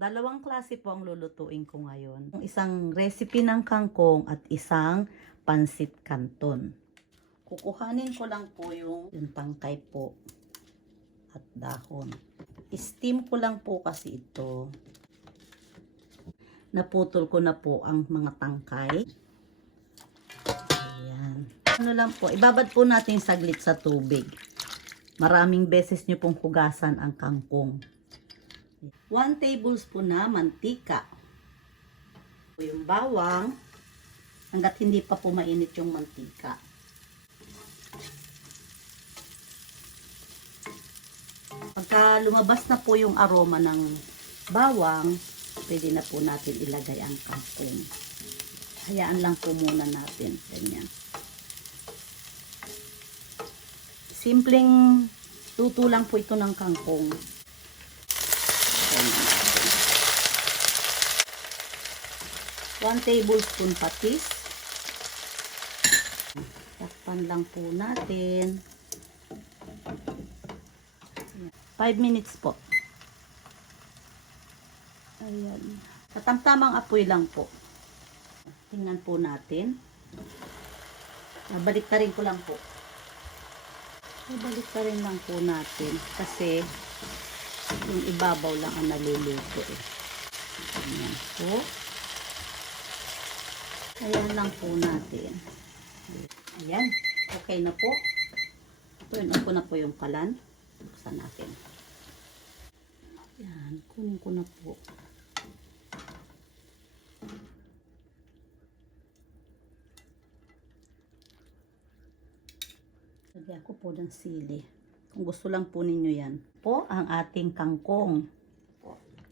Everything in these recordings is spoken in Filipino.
Dalawang klase po ang lulutuin ko ngayon. Isang recipe ng kangkong at isang pancit canton. Kukuhanin ko lang po yung tangkay po at dahon. Steam ko lang po kasi ito. Naputol ko na po ang mga tangkay. Ayan. Ano lang po, ibabad po natin saglit sa tubig. Maraming beses nyo pong hugasan ang kangkong. 1 tablespoon na mantika. Yung bawang, hanggat hindi pa po mainit yung mantika. Pagka lumabas na po yung aroma ng bawang, pwede na po natin ilagay ang kangkong. Hayaan lang po muna natin. Ganyan. Simpleng luto lang po ito ng kangkong. 1 tablespoon patis. Takpan lang po natin. 5 minutes po. Ayan. Katamtamang apoy lang po. Tingnan po natin. Balik na rin ko lang po. Balik na rin lang po natin. Kasi yung ibabaw lang ang naluluto eh. Ayan po. Ayan lang po natin. Ayan. Okay na po. Turn on ko na po yung kalan. Buksan natin. Ayan. Kunin ko na po. Lagyan ko po ng sili. Kung gusto lang po ninyo yan. Po ang ating kangkong.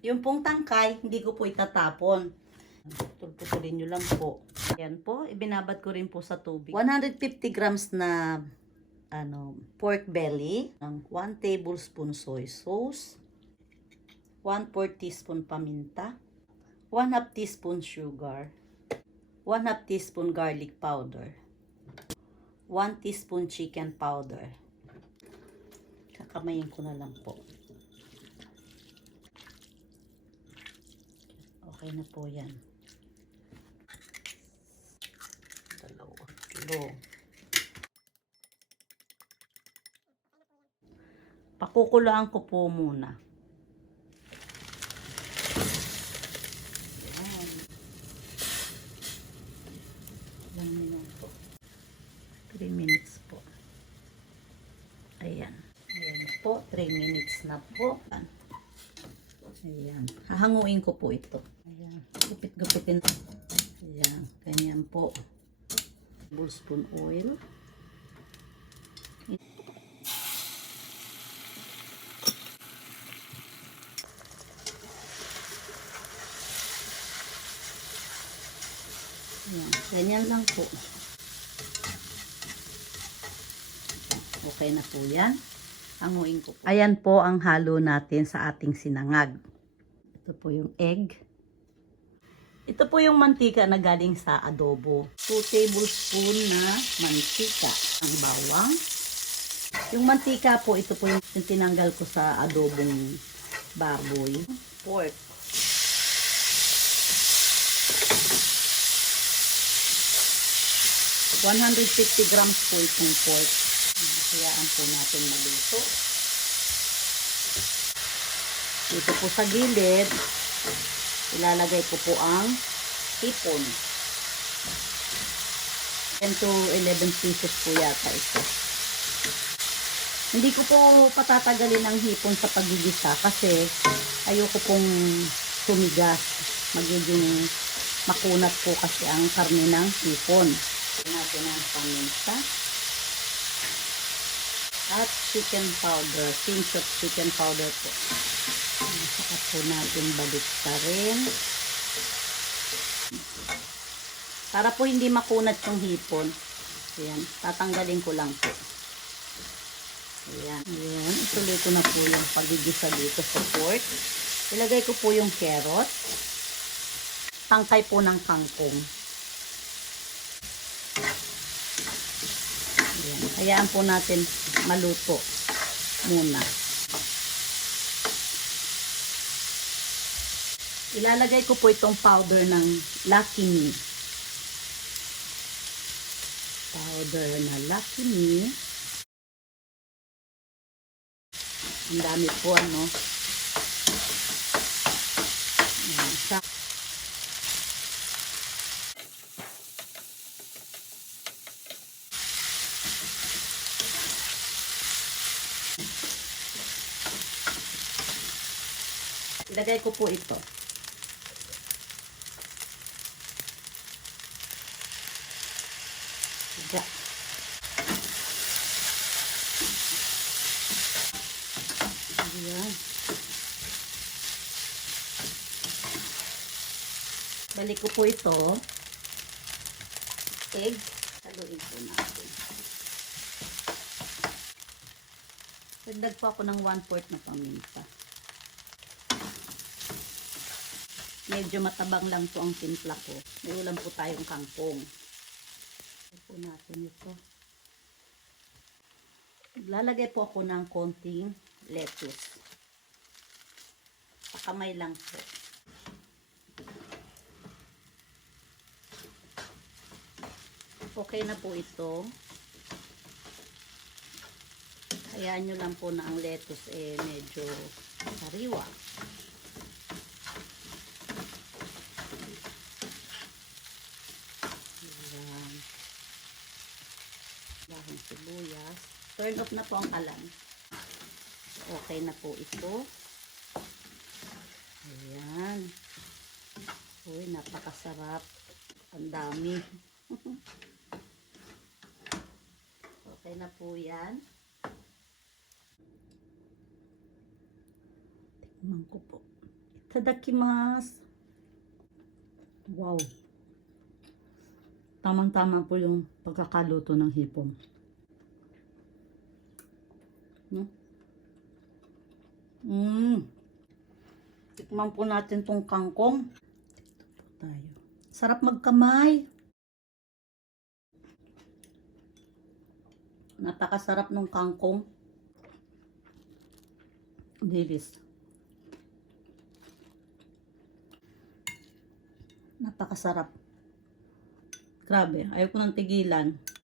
Yung pong tangkay, hindi ko po itatapon. Putulin nyo lang po. Ayan po, ibinabad ko rin po sa tubig. 150 grams na pork belly, 1 tablespoon soy sauce, 1/4 teaspoon paminta, 1/2 teaspoon sugar, 1/2 teaspoon garlic powder, 1 teaspoon chicken powder. Kakamayin ko na lang po. Okay na po yan. 2 kilo. Pakukulaan ko po muna. Ayan. 1 minuto. 3 minutes po. Ayan. Ayan po. 3 minutes na po. Ayan. Hahanguin ko po ito. Ayan. Gupit-gupitin. Ayan. Ganyan po. Tablespoon oil. Ayan. Ganyan lang po. Okay na po yan. Hanguin ko po. Ayan po ang halo natin sa ating sinangag. Ito po yung egg. Ito po yung mantika na galing sa adobo. 2 tablespoon na mantika. Ang bawang. Yung mantika po, ito po yung tinanggal ko sa adobong baboy. Pork. $150 grams po itong pork. Hayaan po natin maluto. Dito po sa gilid, ilalagay ko po ang hipon. 10 to 11 pieces po yata ito. Hindi ko po patatagalin ang hipon sa paggigisa kasi ayoko pong tumigas. Magiging makunat po kasi ang karne ng hipon. Natin ang paminta at chicken powder, pinch of chicken powder po. Saka po natin balik pa rin para po hindi makunat yung hipon. Ayan, tatanggalin ko lang po. Ayan, ayan, ituloy ko na po yung pagigisa dito sa pork. Ilagay ko po yung carrot, tangkay po ng kangkong. Ayan. Hayaan po natin maluto muna. Ilalagay ko po itong powder ng Lucky Me. Powder na Lucky Me. Ang dami po, ano. Ayan. Ilagay ko po ito. Diyan. Ayan. Balik ko po ito. Egg. Haluin po natin. Dagdag po ako ng 1/4 na paminta. Medyo matabang lang po ang timpla ko. May ulam po tayong kangkong. Ito po natin ito. Lalagay po ako ng konting lettuce. Pakamay lang po. Okay na po ito. Hayaan nyo lang po na ang lettuce medyo sariwa. Dahon sibuyas. Turn off na po ang kalan. Okay na po ito. Ayan. Uy, napakasarap. Ang dami. Okay na po yan. Tikman ko po. Itadakimasu. Wow. Tamang-tama po yung pagkakaluto ng hipon. Tikman po natin tong kangkong. Dito po tayo. Sarap magkamay. Napakasarap ng kangkong. Dilis. Napakasarap. Grabe, ayaw ko nang tigilan.